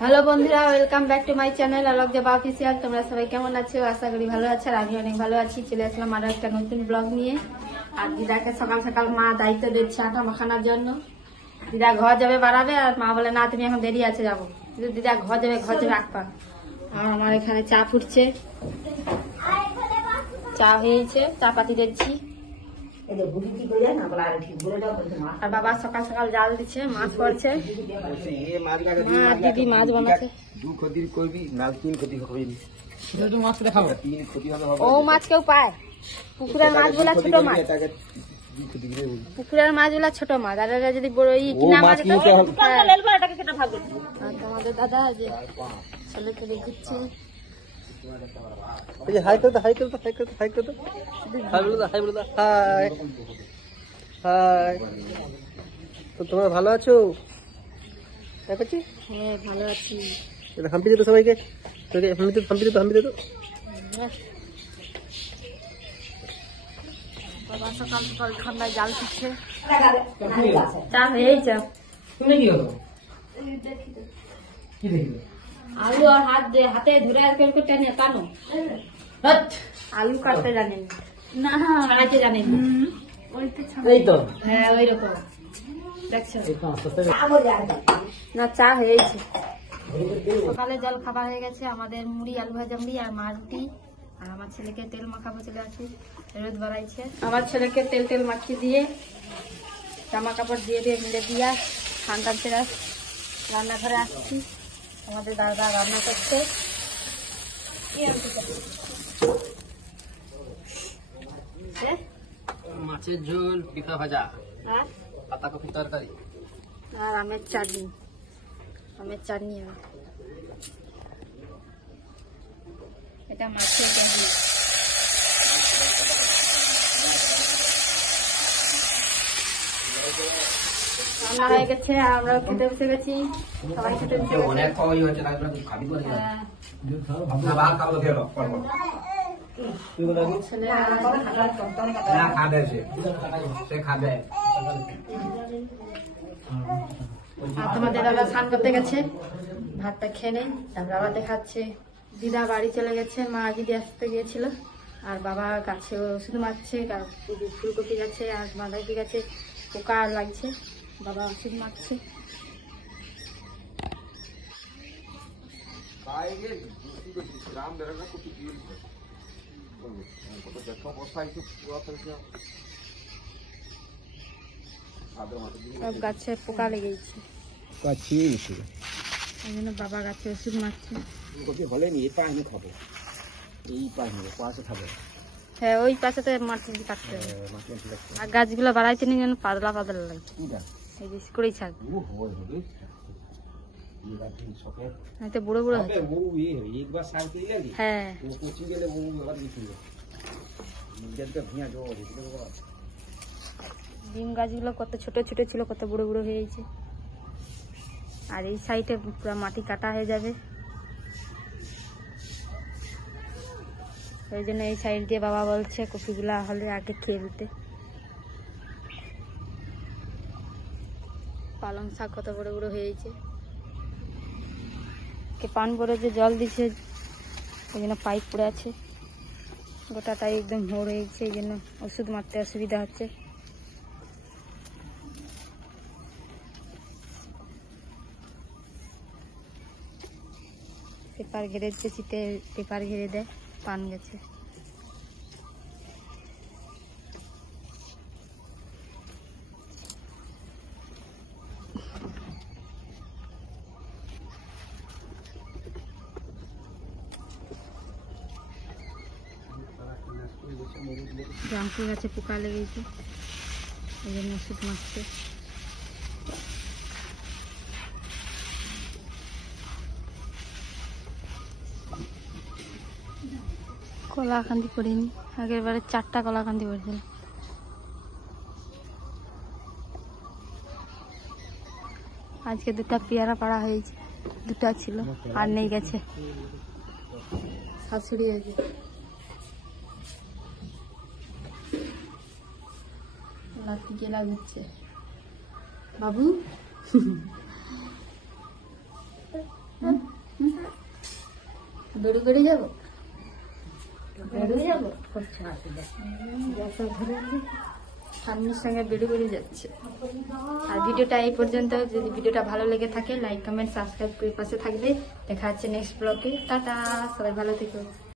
Hello বন্ধুরা, welcome back to my channel Alok Jaba official. তোমরা সবাই কেমন আছো? আশা করি ভালো আছো। আর আমি অনেক ভালো আছি। চলে আসলাম আরো একটা নতুন ব্লগ নিয়ে। আর দিদাকে সকাল সকাল মা দায়িত্ব দিচ্ছে আটা মাখানোর জন্য। দিদা ঘর যাবে বাড়াবে, আর মা বলে না তুমি এখন দেরি আছে যাবো। দিদা ঘর যাবে আঁকপা। আর আমার এখানে চা ফুটছে, চা হয়েছে, চা পাতি দিচ্ছি। আর বাবা সকাল সকাল জাল দিচ্ছে, মাছ পড়ছে। দিদি মাছ বানাচ্ছে। ও মাছ কেউ পায়? পুকুরের মাছগুলা ছোট মাছ, পুকুরের মাছগুলা ছোট মাছ। আর যদি বড় কিনা মাছ, তোমাদের দাদা যে ছেলে ছেলে ঘুরছে। তোমরা ভালো আছো? হ্যাঁ ভালো আছি। হাম্পি দিত সবাইকে, বাবা সকাল সকাল ঠান্ডায় জাল দিচ্ছে। চা হয়েছে। আলু আর হাতে ধরে আর কেউ টেনে টানো। আলু কাটতে জানেন না, ছাড়াইতে জানেন হ্যাঁ ওই রকম দেখছো না। চা হয়েছে, সকালে জল খাবার হয়ে গেছে। আমাদের মুড়ি, আলু ভাজা মুড়ি আর মা রুটি। আর আমার ছেলেকে তেল মাখাবো, চলে আসি রোদ বাড়াইছে। আমার ছেলেকে তেল মাখিয়ে দিয়ে জামা কাপড় দিয়ে মিলে দিয়া ঠান্ডা ছেড়ে রান্নাঘরে আসছি। আমাদের দাদা রান্না করছে। মাছের ঝোল, পিঠা ভাজা, পাতাকপি তরকারি আর আমের চাটনি। এটা মাছের ডালি। রান্না হয়ে গেছে, আমরা খেতে বসে গেছি। সবাই খেতে বসে গেছে। তোমাদের দাদা স্নান করতে গেছে, ভাতটা খেয়ে নেই, তারপর আবার খাচ্ছে। দিদা বাড়ি চলে গেছে, মা দিদি আসতে গিয়েছিল। আর বাবা গাছে ওষুধ মারছে, ফুলকপি গাছে আর বাঁধাকপি গাছে পোকা লাগছে, বাবা ওষুধ মারছে। সব গাছে পোকা লেগেছে, ওই জন্য বাবা গাছে ওষুধ মারছে। হ্যাঁ ওই পাশে মাটি কাটতে হবে। আর গাছগুলো বাড়াইতে নিয়ে যেন পাতলা পাতলা লাগে, এই যে করেই ছাড় বুড়ো বুড়ো। হ্যাঁ ডিম গাছগুলো কত ছোট ছোট ছিল, কত বুড়ো বুড়ো হয়েছে। আর এই সাইডে পুরো মাটি কাটা হয়ে যাবে, ওই জন্য এই সাইড দিয়ে বাবা বলছে কপিগুলা হলে আগে খেয়ে দিতে। পালং শাক কত বড় বড় হয়েছে। পান ভরে যে জল দিচ্ছে, ওই জন্য পাইপ পড়ে আছে, গোটাটাই একদম ভোর হয়েছে, এই জন্য ওষুধ মারতে অসুবিধা হচ্ছে। পেপার ঘিরে দিচ্ছে, শীতে পেপার ঘিরে দেয়, পান গেছে। জামফুল গাছে পোকা লেগেছে, এই জন্য ওষুধ মারছে। কলাকান্দি করিনি, আগের বারে 4টা কলাকান্দি পড়েছিল। আজকে 2টা পেয়ারা পাড়া হয়েছে, 2টা ছিল আর নেই, গেছে শাশুড়ি আছে। লাঠি গেলা দিচ্ছে। বাবু বেড়ে বেড়ে যাবো ঠান্ডির সঙ্গে বেড়ে বেড়ে যাচ্ছে। আর ভিডিওটা এই পর্যন্ত। যদি ভিডিওটা ভালো লেগে থাকে লাইক কমেন্ট সাবস্ক্রাইব করে পাশে থাকবে। দেখা হচ্ছে নেক্সট ব্লগে। টাটা, সবাই ভালো থেকো।